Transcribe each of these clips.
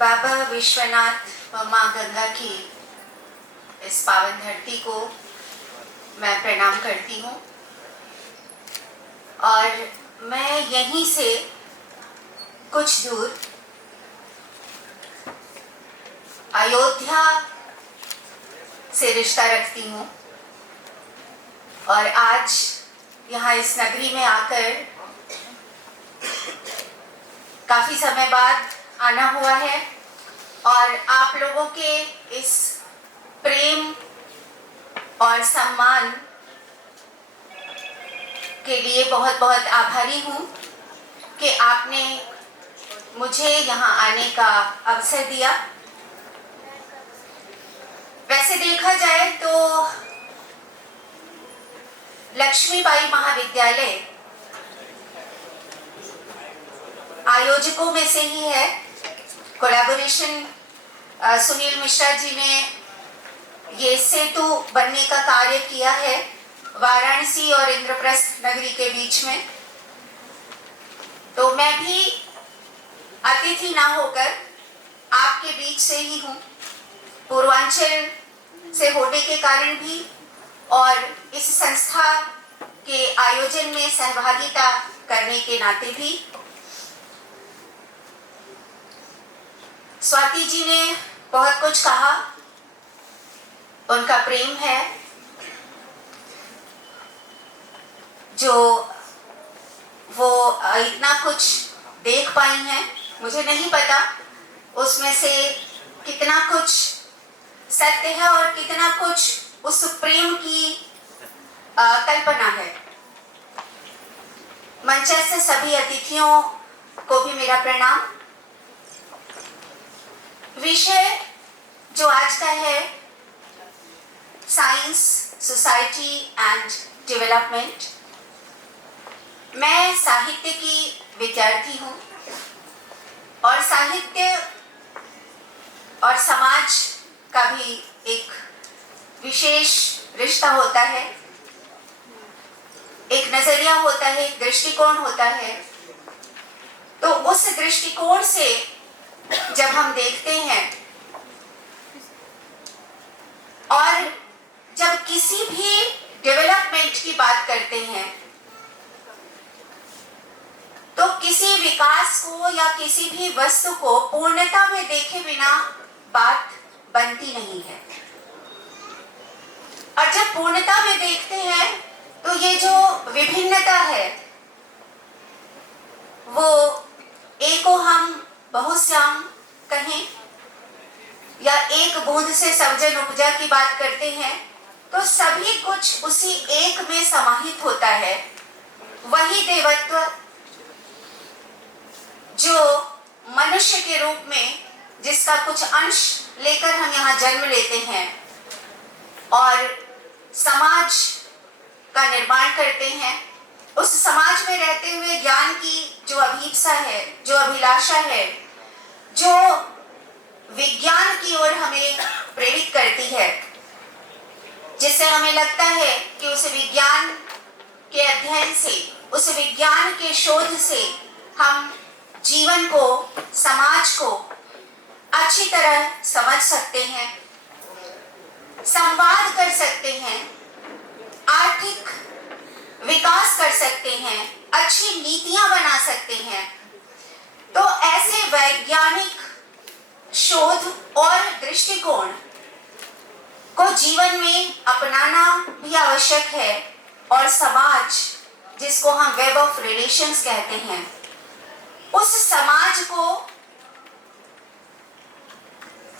बाबा विश्वनाथ व माँ गंगा की इस पावन धरती को मैं प्रणाम करती हूँ और मैं यहीं से कुछ दूर अयोध्या से रिश्ता रखती हूँ और आज यहाँ इस नगरी में आकर काफ़ी समय बाद आना हुआ है और आप लोगों के इस प्रेम और सम्मान के लिए बहुत बहुत आभारी हूँ कि आपने मुझे यहाँ आने का अवसर दिया। वैसे देखा जाए तो लक्ष्मीबाई महाविद्यालय आयोजकों में से ही है। कोलैबोरेशन सुनील मिश्रा जी ने ये सेतु बनने का कार्य किया है वाराणसी और इंद्रप्रस्थ नगरी के बीच में। तो मैं भी अतिथि ना होकर आपके बीच से ही हूँ, पूर्वांचल से होने के कारण भी और इस संस्था के आयोजन में सहभागिता करने के नाते भी। स्वाति जी ने बहुत कुछ कहा, उनका प्रेम है जो वो इतना कुछ देख पाई हैं। मुझे नहीं पता उसमें से कितना कुछ सत्य है और कितना कुछ उस प्रेम की कल्पना है। मंचस्थ सभी अतिथियों को भी मेरा प्रणाम। विषय जो आज का है साइंस, सोसाइटी एंड डेवलपमेंट। मैं साहित्य की विद्यार्थी हूँ और साहित्य और समाज का भी एक विशेष रिश्ता होता है, एक नजरिया होता है, एक दृष्टिकोण होता है। तो उस दृष्टिकोण से जब हम देखते हैं और जब किसी भी डेवलपमेंट की बात करते हैं तो किसी विकास को या किसी भी वस्तु को पूर्णता में देखे बिना बात बनती नहीं है। और जब पूर्णता में देखते हैं तो ये जो विभिन्नता है वो एक को हम बहुश्याम कहें या एक बूंद से सवजन उपजा की बात करते हैं तो सभी कुछ उसी एक में समाहित होता है। वही देवत्व जो मनुष्य के रूप में जिसका कुछ अंश लेकर हम यहाँ जन्म लेते हैं और समाज का निर्माण करते हैं। उस समाज में रहते हुए ज्ञान की जो अभीप्सा है, जो अभिलाषा है, जो विज्ञान की ओर हमें प्रेरित करती है, जिससे हमें लगता है कि उस विज्ञान के अध्ययन से, उस विज्ञान के शोध से हम जीवन को, समाज को अच्छी तरह समझ सकते हैं, संवाद कर सकते हैं, आर्थिक विकास कर सकते हैं, अच्छी नीतियां बना सकते हैं। तो ऐसे वैज्ञानिक शोध और दृष्टिकोण को जीवन में अपनाना भी आवश्यक है और समाज जिसको हम वेब ऑफ रिलेशंस कहते हैं, उस समाज को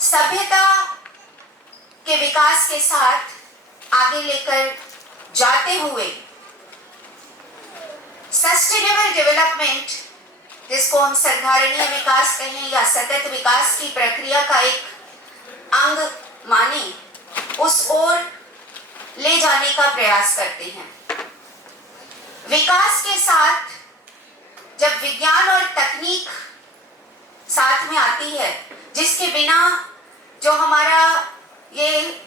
सभ्यता के विकास के साथ आगे लेकर जाते हुए सस्टेनेबल डेवलपमेंट, जिसको हम संधारणीय विकास कहें या सतत विकास की प्रक्रिया का एक अंग माने, उस ओर ले जाने का प्रयास करते हैं। विकास के साथ जब विज्ञान और तकनीक साथ में आती है, जिसके बिना जो हमारा ये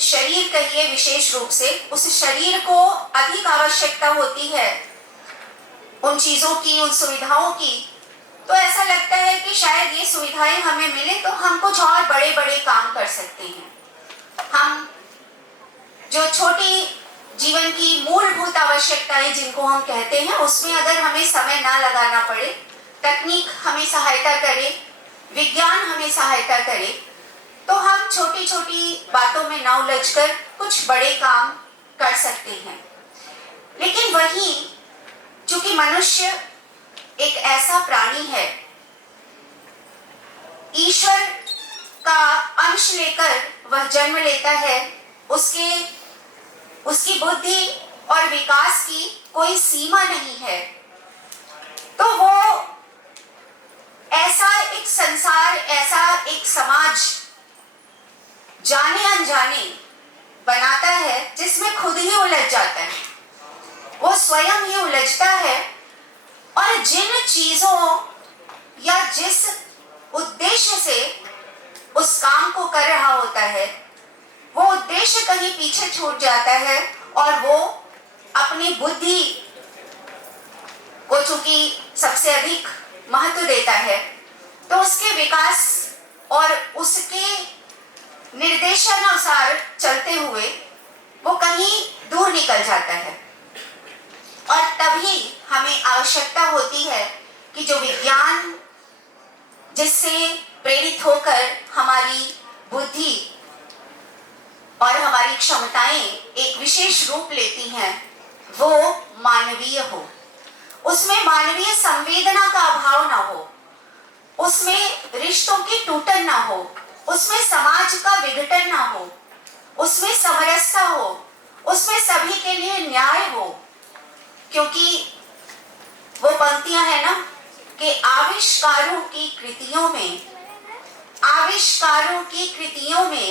शरीर कहिए विशेष रूप से, उस शरीर को अधिक आवश्यकता होती है उन चीजों की, उन सुविधाओं की, तो ऐसा लगता है कि शायद ये सुविधाएं हमें मिले तो हम कुछ और बड़े बड़े काम कर सकते हैं। हम जो छोटी जीवन की मूलभूत आवश्यकताएं जिनको हम कहते हैं, उसमें अगर हमें समय ना लगाना पड़े, तकनीक हमें सहायता करे, विज्ञान हमें सहायता करे, तो हम छोटी छोटी बातों में ना उलझकर कुछ बड़े काम कर सकते हैं। लेकिन वहीं चूंकि मनुष्य एक ऐसा प्राणी है, ईश्वर का अंश लेकर वह जन्म लेता है, उसकी बुद्धि और विकास की कोई सीमा नहीं है, तो वो ऐसा एक संसार, ऐसा एक समाज जाने अनजाने बनाता है जिसमें खुद ही उलझ जाता है, वो स्वयं ही उलझता है और जिन चीजों या जिस उद्देश्य से उस काम को कर रहा होता है, वो उद्देश्य कहीं पीछे छूट जाता है और वो अपनी बुद्धि को चूंकि सबसे अधिक महत्व देता है, तो उसके विकास और उसके निर्देशानुसार चलते हुए वो कहीं दूर निकल जाता है। और तभी हमें आवश्यकता होती है कि जो विज्ञान जिससे प्रेरित होकर हमारी बुद्धि और हमारी क्षमताएं एक विशेष रूप लेती हैं, वो मानवीय हो, उसमें मानवीय संवेदना का अभाव ना हो, उसमें रिश्तों की टूटन ना हो, उसमें समाज का विघटन ना हो, उसमें समरसता हो, उसमें सभी के लिए न्याय हो। क्योंकि वो पंक्तियां है ना कि आविष्कारों की कृतियों में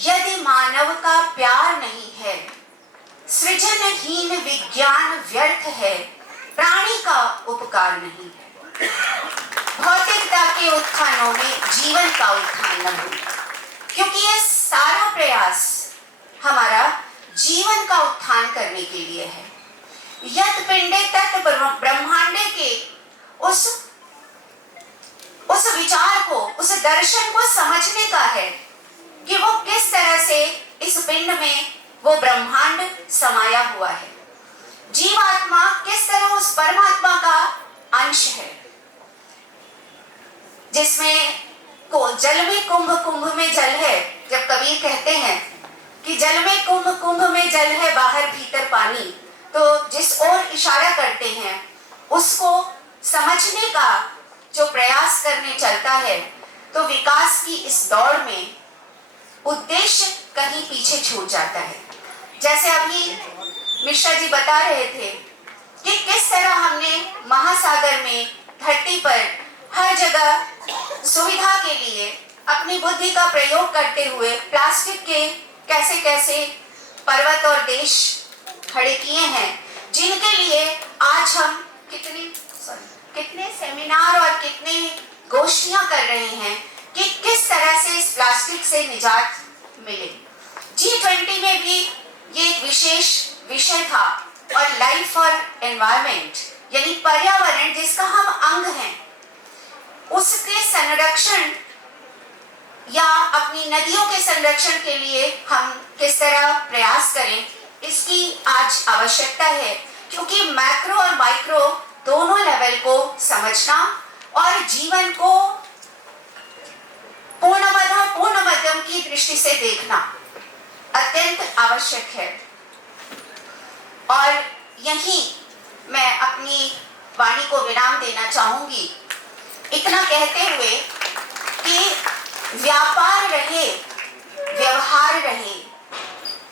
यदि मानव का प्यार नहीं है, सृजनहीन विज्ञान व्यर्थ है, प्राणी का उपकार नहीं है। भौतिकता के उत्थानों में जीवन का उत्थान न हो, क्योंकि यह सारा प्रयास हमारा जीवन का उत्थान करने के लिए है। यत पिंडे तत् ब्रह्मांडे के उस विचार को, उस दर्शन को समझने का है कि वो किस तरह से इस पिंड में वो ब्रह्मांड समाया हुआ है। जीवात्मा किस तरह उस परमात्मा का अंश है, जिसमें को जल में कुंभ, कुंभ में जल है। जब कबीर कहते हैं कि जल में कुंभ, कुंभ में जल है, बाहर भीतर पानी, तो जिस ओर इशारा करते हैं उसको समझने का जो प्रयास करने चलता है, तो विकास की इस दौड़ में उद्देश्य कहीं पीछे छूट जाता है। जैसे अभी मिश्रा जी बता रहे थे कि किस तरह हमने महासागर में, धरती पर हर जगह सुविधा के लिए अपनी बुद्धि का प्रयोग करते हुए प्लास्टिक के कैसे कैसे पर्वत और देश खड़े किए हैं, जिनके लिए आज हम कितने सेमिनार और कितने गोष्ठियां कर रहे हैं कि किस तरह से इस प्लास्टिक से निजात मिले। G20 में भी ये एक विशेष विषय था, और लाइफ और एनवायरनमेंट यानी पर्यावरण जिसका हम अंग हैं, उसके संरक्षण या अपनी नदियों के संरक्षण के लिए हम किस तरह प्रयास करें, इसकी आज आवश्यकता है। क्योंकि मैक्रो और माइक्रो दोनों लेवल को समझना और जीवन को पूर्ण मध्यम की दृष्टि से देखना अत्यंत आवश्यक है। और यहीं मैं अपनी वाणी को विराम देना चाहूंगी, इतना कहते हुए कि व्यापार रहे, व्यवहार रहे,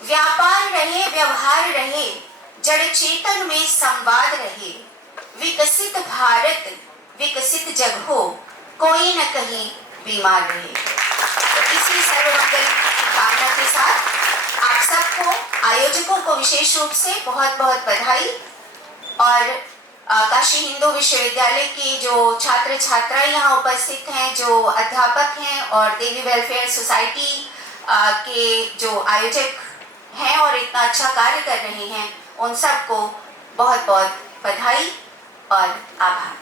व्यापार रहे, व्यवहार रहे, जड़ चेतन में संवाद रहे, विकसित भारत, विकसित जग हो, कोई न कहीं बीमार रहे। तो इसी सर्वमंगल कामना के साथ आप सबको, आयोजकों को विशेष रूप से बहुत बहुत बधाई, और काशी हिंदू विश्वविद्यालय के जो छात्र छात्राएं यहाँ उपस्थित हैं, जो अध्यापक हैं, और देवी वेलफेयर सोसाइटी के जो आयोजक हैं और इतना अच्छा कार्य कर रहे हैं, उन सबको बहुत बहुत बधाई और आभार।